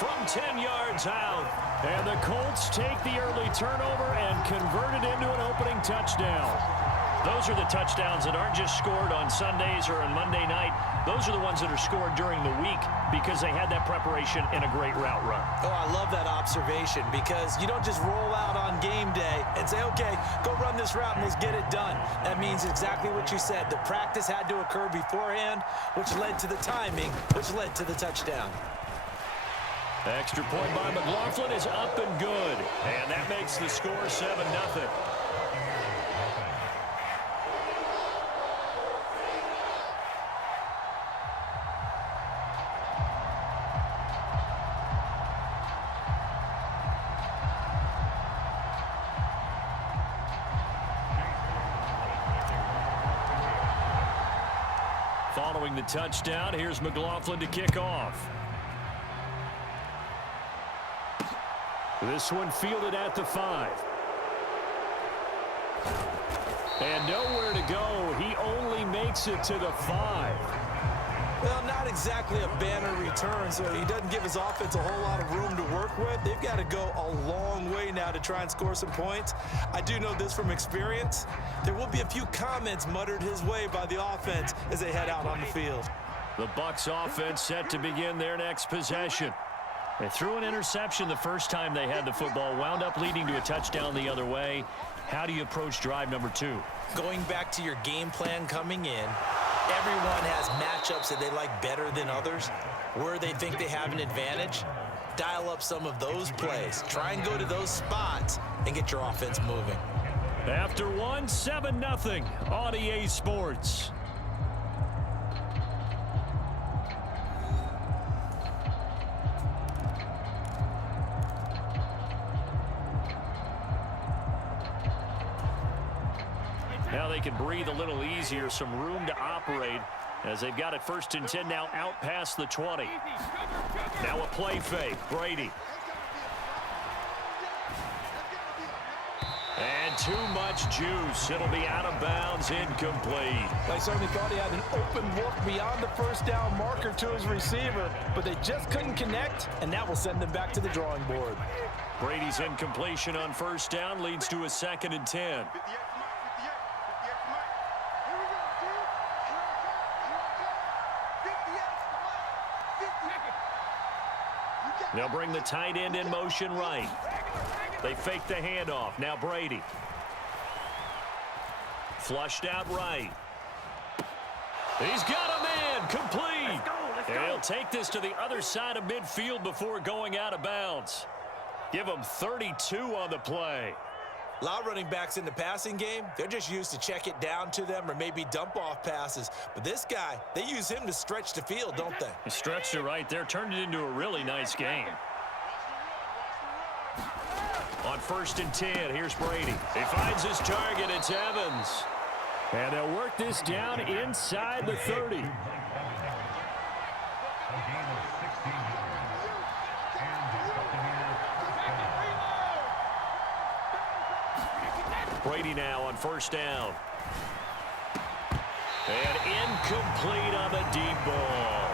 from 10 yards out. And the Colts take the early turnover and convert it into an opening touchdown. Those are the touchdowns that aren't just scored on Sundays or on Monday night. Those are the ones that are scored during the week because they had that preparation and a great route run. Oh, I love that observation because you don't just roll out on game day and say, okay, go run this route and let's get it done. That means exactly what you said. The practice had to occur beforehand, which led to the timing, which led to the touchdown. Extra point by McLaughlin is up and good. And that makes the score 7-0. Following the touchdown, here's McLaughlin to kick off. This one fielded at the 5. And nowhere to go. He only makes it to the 5. Well, not exactly a banner return, so he doesn't give his offense a whole lot of room to work with. They've got to go a long way now to try and score some points. I do know this from experience. There will be a few comments muttered his way by the offense as they head out on the field. The Bucs offense set to begin their next possession. They threw an interception the first time they had the football, wound up leading to a touchdown the other way. How do you approach drive number 2? Going back to your game plan coming in, everyone has matchups that they like better than others, where they think they have an advantage. Dial up some of those plays. Try and go to those spots and get your offense moving. After 7-0 on EA Sports. Now they can breathe a little easier, some room to operate as they've got it 1st and 10 now out past the 20. Now a play fake, Brady. And too much juice. It'll be out of bounds, incomplete. They certainly thought he had an open look beyond the first down marker to his receiver, but they just couldn't connect, and that will send them back to the drawing board. Brady's incompletion on 1st down leads to a 2nd and 10. They'll bring the tight end in motion right. They fake the handoff. Now Brady. Flushed out right. He's got a man. Complete. Let's go. And he'll take this to the other side of midfield before going out of bounds. Give him 32 on the play. A lot of running backs in the passing game, they're just used to check it down to them or maybe dump off passes. But this guy, they use him to stretch the field, don't they? He stretched it right there, turned it into a really nice game. On 1st and 10, here's Brady. He finds his target, it's Evans. And they'll work this down inside the 30. Brady now on 1st down. And incomplete on the deep ball.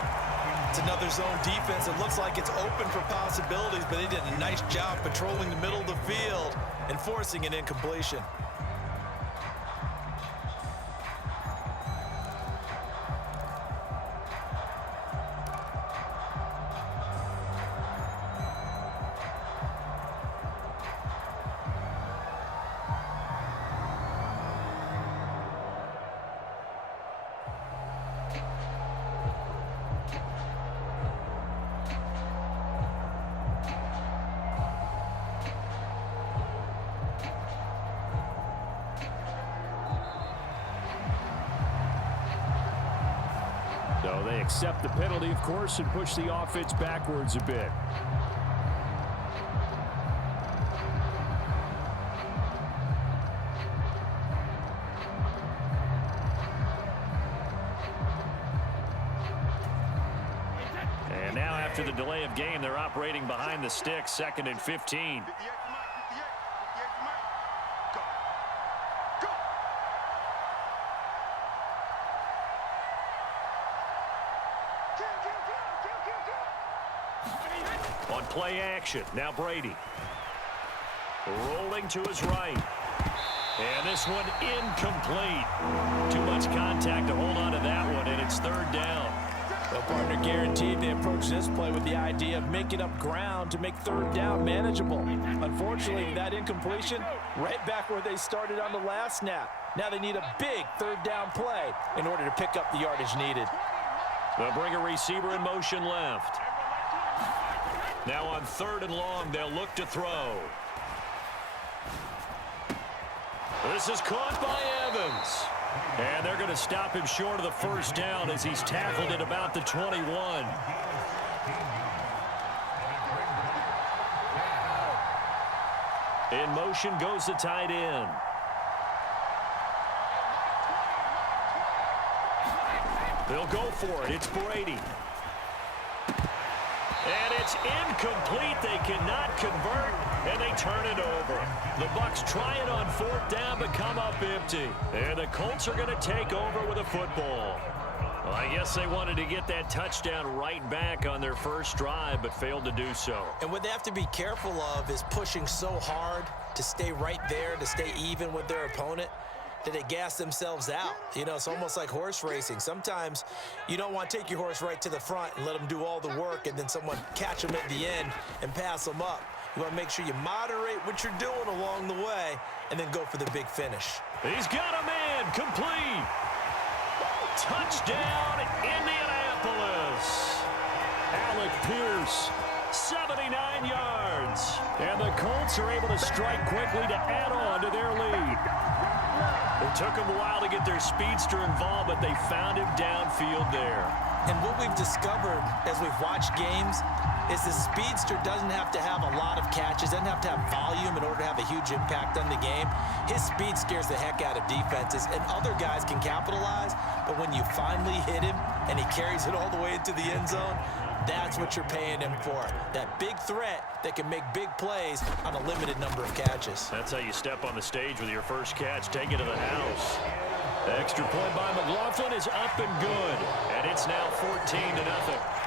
It's another zone defense. It looks like it's open for possibilities, but they did a nice job patrolling the middle of the field and forcing an incompletion. So they accept the penalty, of course, and push the offense backwards a bit. And now after the delay of game, they're operating behind the sticks, 2nd and 15. On play action, now Brady. Rolling to his right. And this one incomplete. Too much contact to hold on to that one, and it's third down. Well, partner, guaranteed they approach this play with the idea of making up ground to make third down manageable. Unfortunately, that incompletion, right back where they started on the last snap. Now they need a big third down play in order to pick up the yardage needed. They'll bring a receiver in motion left. Now on 3rd and long, they'll look to throw. This is caught by Evans. And they're going to stop him short of the first down as he's tackled at about the 21. In motion goes the tight end. They'll go for it. It's Brady. And it's incomplete. They cannot convert, and they turn it over. The Bucs try it on 4th down, but come up empty. And the Colts are going to take over with a football. Well, I guess they wanted to get that touchdown right back on their first drive, but failed to do so. And what they have to be careful of is pushing so hard to stay right there, to stay even with their opponent, that they gas themselves out. You know, it's almost like horse racing. Sometimes you don't want to take your horse right to the front and let them do all the work and then someone catch them at the end and pass them up. You want to make sure you moderate what you're doing along the way and then go for the big finish. He's got a man complete. Touchdown, Indianapolis. Alec Pierce, 79 yards. And the Colts are able to strike quickly to add on to their lead. It took them a while to get their speedster involved, but they found him downfield there. And what we've discovered as we've watched games is the speedster doesn't have to have a lot of catches, doesn't have to have volume in order to have a huge impact on the game. His speed scares the heck out of defenses, and other guys can capitalize, but when you finally hit him and he carries it all the way into the end zone, that's what you're paying him for. That big threat that can make big plays on a limited number of catches. That's how you step on the stage with your first catch. Take it to the house. The extra point by McLaughlin is up and good. And it's now 14-0.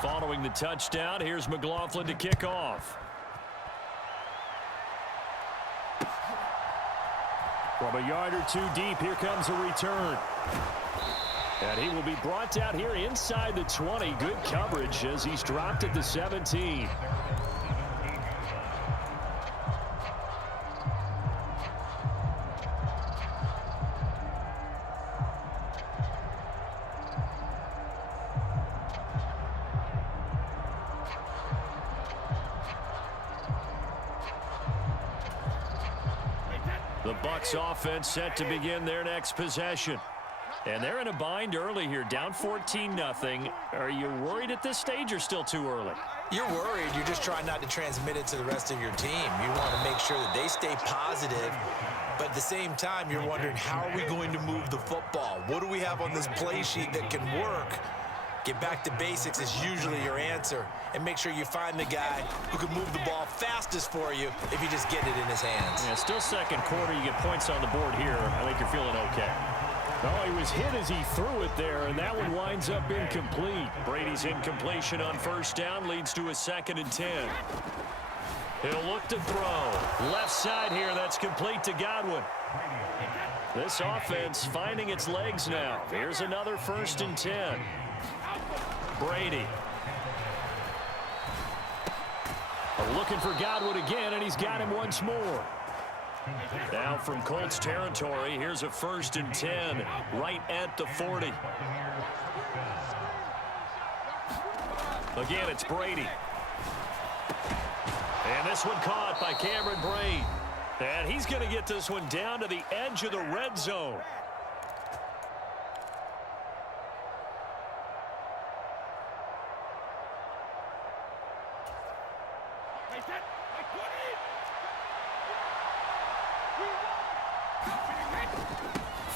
Following the touchdown, here's McLaughlin to kick off. From a yard or two deep, here comes a return. And he will be brought out here inside the 20. Good coverage as he's dropped at the 17. The Bucs offense set to begin their next possession. And they're in a bind early here, down 14-0. Are you worried at this stage or still too early? You're worried. You're just trying not to transmit it to the rest of your team. You want to make sure that they stay positive, but at the same time, you're wondering, how are we going to move the football? What do we have on this play sheet that can work? Get back to basics is usually your answer, and make sure you find the guy who can move the ball fastest for you if you just get it in his hands. Yeah, still second quarter. You get points on the board here. I think you're feeling okay. Oh, he was hit as he threw it there, and that one winds up incomplete. Brady's incompletion on first down leads to a 2nd and 10. He'll look to throw. Left side here, that's complete to Godwin. This offense finding its legs now. Here's another 1st and 10. Brady. Looking for Godwin again, and he's got him once more. Now from Colts territory, here's a 1st and 10 right at the 40. Again, it's Brady. And this one caught by Cameron Braid. And he's going to get this one down to the edge of the red zone.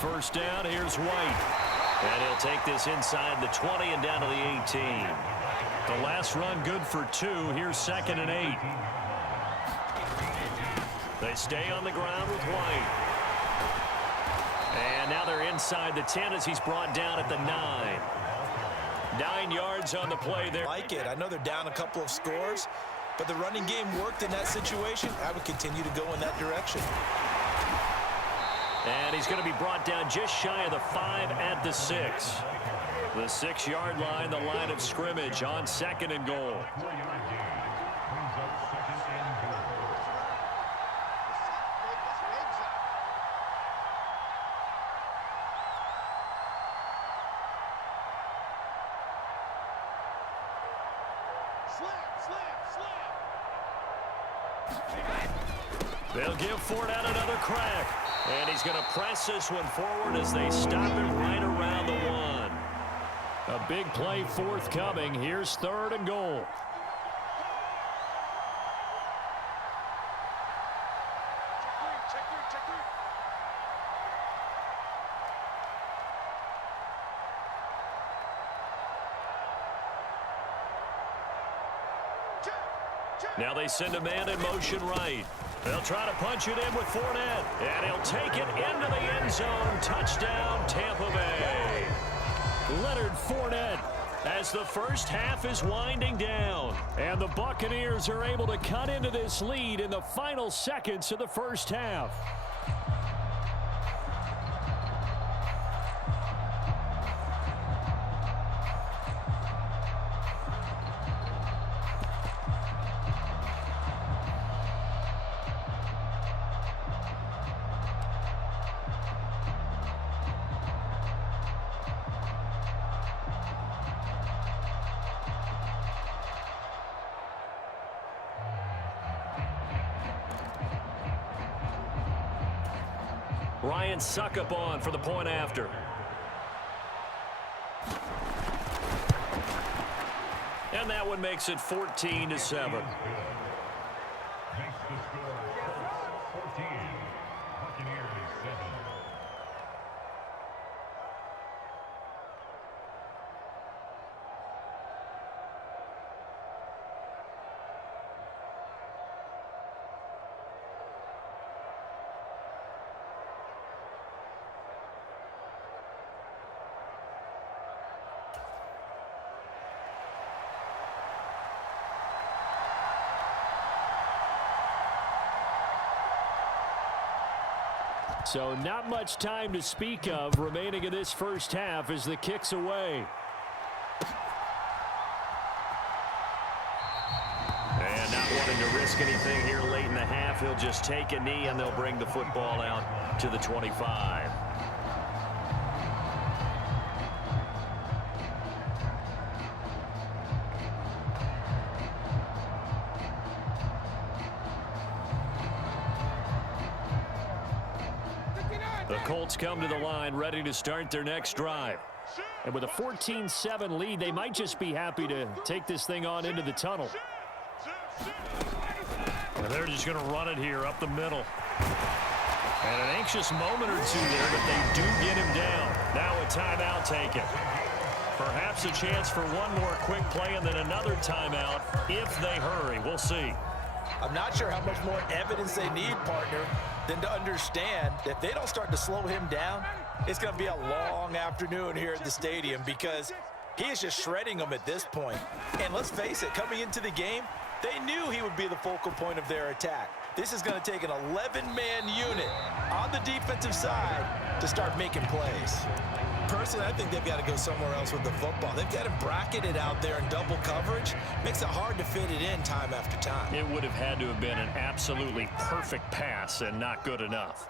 First down, here's White. And he'll take this inside the 20 and down to the 18. The last run good for 2. Here's 2nd and 8. They stay on the ground with White. And now they're inside the 10 as he's brought down at the 9. 9 yards on the play there. Like it. I know they're down a couple of scores, but the running game worked in that situation. I would continue to go in that direction. And he's going to be brought down just shy of the 5 at the 6. The 6-yard line, the line of scrimmage on 2nd and goal. They'll give Fournette another crack. And he's going to press this one forward as they stop him right around the 1. A big play forthcoming. Here's 3rd and goal. Now they send a man in motion right. They'll try to punch it in with Fournette. And he'll take it into the end zone. Touchdown, Tampa Bay. Leonard Fournette as the first half is winding down. And the Buccaneers are able to cut into this lead in the final seconds of the first half. Ryan Suckup on for the point after. And that one makes it 14-7. So not much time to speak of remaining in this first half as the kick's away. And not wanting to risk anything here late in the half, he'll just take a knee and they'll bring the football out to the 25. The Colts come to the line ready to start their next drive. And with a 14-7 lead, they might just be happy to take this thing on into the tunnel. And they're just going to run it here up the middle. And an anxious moment or two there, but they do get him down. Now a timeout taken. Perhaps a chance for one more quick play and then another timeout if they hurry. We'll see. I'm not sure how much more evidence they need, partner, than to understand that if they don't start to slow him down, it's going to be a long afternoon here at the stadium because he is just shredding them at this point. And let's face it, coming into the game, they knew he would be the focal point of their attack. This is going to take an 11-man unit on the defensive side to start making plays. Personally, I think they've got to go somewhere else with the football. They've got to bracket it out there in double coverage. Makes it hard to fit it in time after time. It would have had to have been an absolutely perfect pass and not good enough.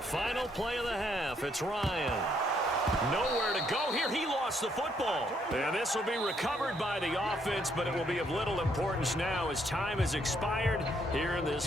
Final play of the half. It's Ryan. Nowhere to go here. He lost the football. And this will be recovered by the offense, but it will be of little importance now as time has expired here in this